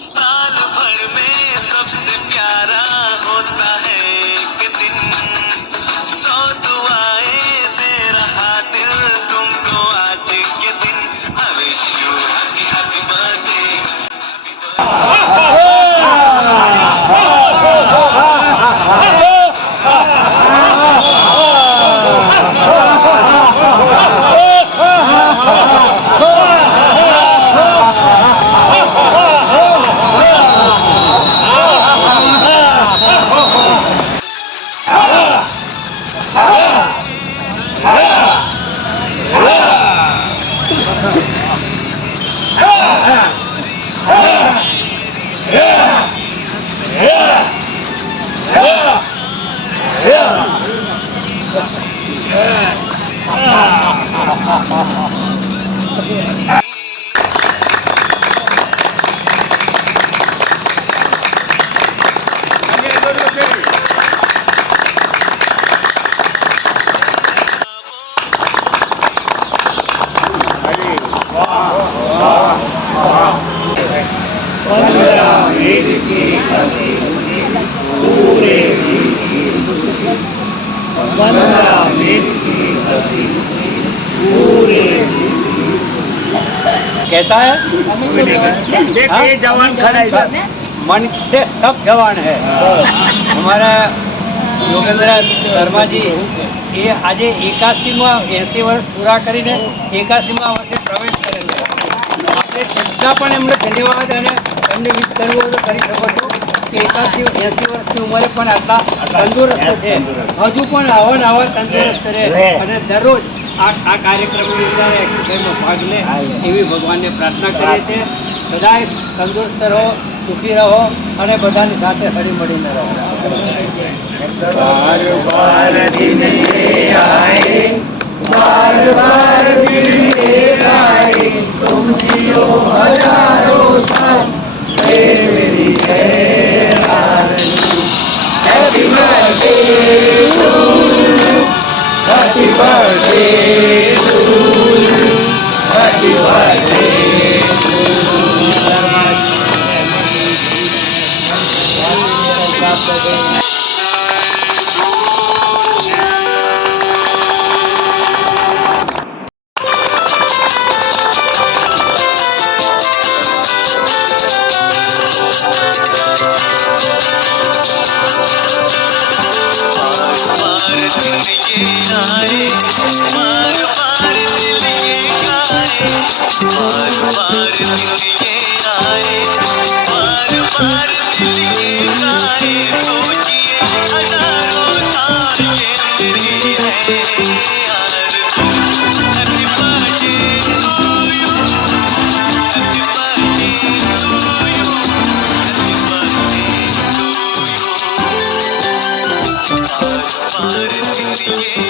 साल भर में सबसे प्यारा होता है एक दिन, 100 दुआएं दे रहा दिल तुमको आज के दिन। I wish you happy happy birthday, कहता है देखिए जवान खड़ा है, मन से सब जवान है। हमारा योगेंद्र शर्मा जी ये आज 80 વર્ષ પૂરા કરીને 81મા વર્ષે પ્રવેશ કરેલો આપણે છતાં પણ એમને ધન્યવાદ અને એમને વિશ કરવો તો કરી શકો છો કે 80 વર્ષની ઉંમરે પણ આટલા તંદુરસ્ત છે, હજુ પણ આવા તંદુરસ્ત રહે અને દરરોજ આ કાર્યક્રમની અંદર એક્સરસાઇઝમાં ભાગ લે એવી ભગવાનને પ્રાર્થના કરીએ છીએ। સદાય તંદુરસ્ત રહો, સુખી રહો અને બધાની સાથે હળી મળીને રહો। બાર બાર દિન આए, बार बार दिन आए, तुम जियो हजारों साल, मेरी happy birthday to you, happy birthday to you, happy birthday ये